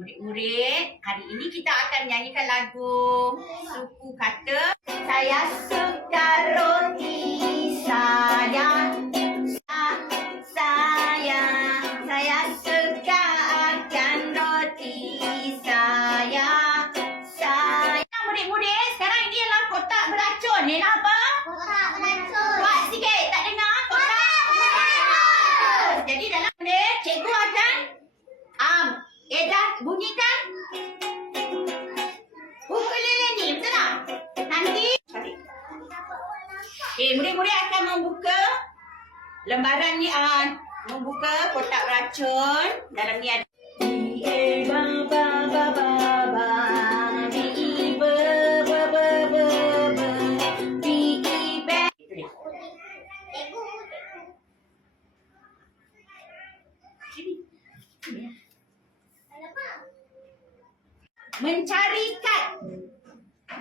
Murid-murid, hari ini kita akan menyanyikan lagu suku kata. Saya suka roti, saya suka akan roti, saya. Murid-murid, sekarang ini adalah kotak beracun. Ni apa? Kotak beracun. Buat sikit, tak dengar? Kotak beracun. Jadi dalam ni, cikgu akan bunyikan ukulele ni, betul tak? Nanti murid-murid akan membuka lembaran ni, membuka kotak beracun. Dalam ni ada mencari kad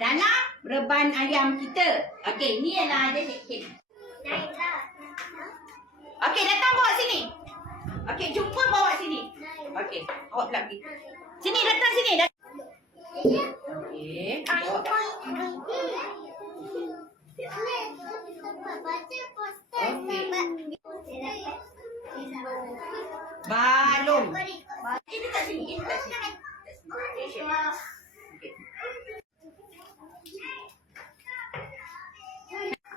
dalam reban ayam kita. Okey, ni ialah ada sikit. Okey, datang bawa sini. Okey, jumpa bawa sini. Okey, awak pula pergi. Sini, datang sini. Okey. Balon. Ini dekat sini. Ini dekat sini.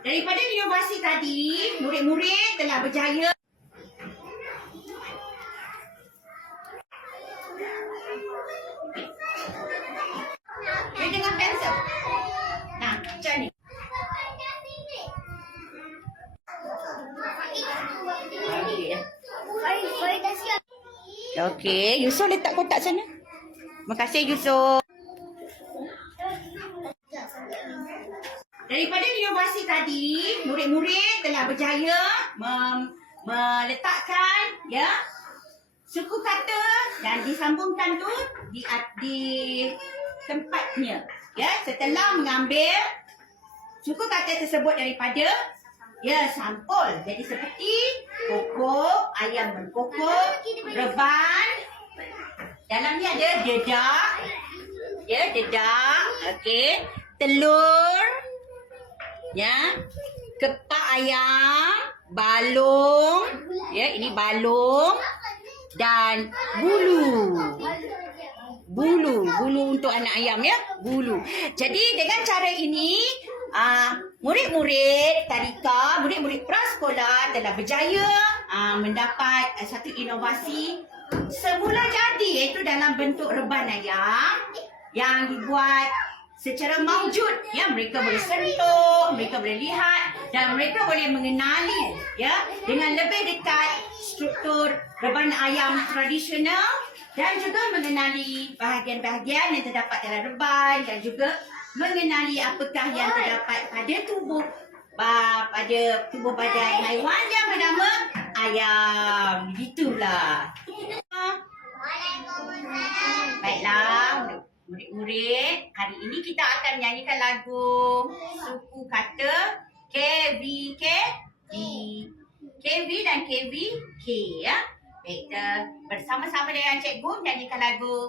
Daripada inovasi tadi, murid-murid telah berjaya. Dia dengan pensel. Nah, macam ni. Okey, Yusof letak kotak sana. Terima kasih Yusof. Daripada inovasi tadi, murid-murid telah berjaya meletakkan suku kata dan disambungkan tu di tempatnya. Setelah mengambil suku kata tersebut daripada sampul. Jadi seperti kokok, ayam berkokok, reban. Dalam ni ada dedak. Dedak. Okey. Telur. Kepak ayam, balung. Ini balung. Dan bulu. Bulu untuk anak ayam bulu. Jadi dengan cara ini murid-murid tadika, murid-murid prasekolah telah berjaya mendapat satu inovasi semula jadi, iaitu dalam bentuk reban ayam yang dibuat secara maujud. Mereka boleh sentuh, mereka boleh lihat dan mereka boleh mengenali dengan lebih dekat struktur reban ayam tradisional dan juga mengenali bahagian-bahagian yang terdapat dalam reban dan juga mengenali apakah yang terdapat pada tubuh badan haiwan yang bernama ayam. Begitulah. Baiklah, murid-murid, hari ini kita akan menyanyikan lagu suku kata KVK, KV dan KVK. Baik, kita bersama-sama dengan cikgu menyanyikan lagu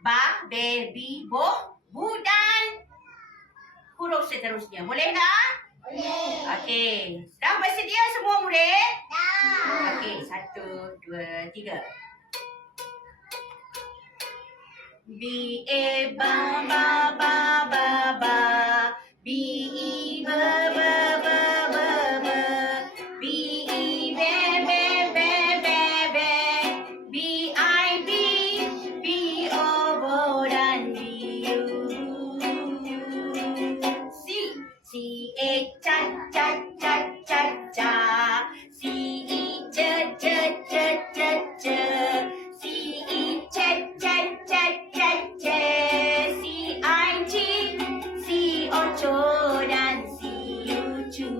Ba, Be, Bi, Bo, Bu dan huruf seterusnya. Boleh tak? Boleh. Okey. Dah bersedia semua murid? Dah. Okey, 1, 2, 3. B, A, ba, ba, ba, ba, ba. B, E, ba, ba, ba, ba, ba. B, E, be, be, be, be, be. B, I, B, B, O, bo, dan B, U. C, A, cha, cha, cha, cha, cha. C, E, cha, cha, cha, cha, cha. C, E, cha, cha, cha, cha, cha. C, I, G, C, O, cho, dan C, U, chu.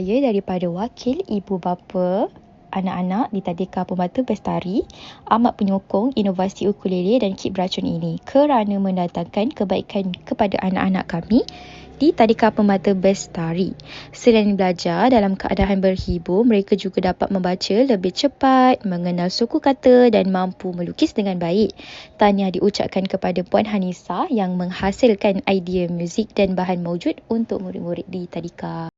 saya daripada wakil ibu bapa anak-anak di Tadika Pembantu Bestari amat penyokong inovasi ukulele dan kit beracun ini kerana mendatangkan kebaikan kepada anak-anak kami di Tadika Pembantu Bestari. Selain belajar dalam keadaan berhibur, mereka juga dapat membaca lebih cepat, mengenal suku kata dan mampu melukis dengan baik. Tahniah diucapkan kepada Puan Hanisa yang menghasilkan idea muzik dan bahan mewujud untuk murid-murid di Tadika.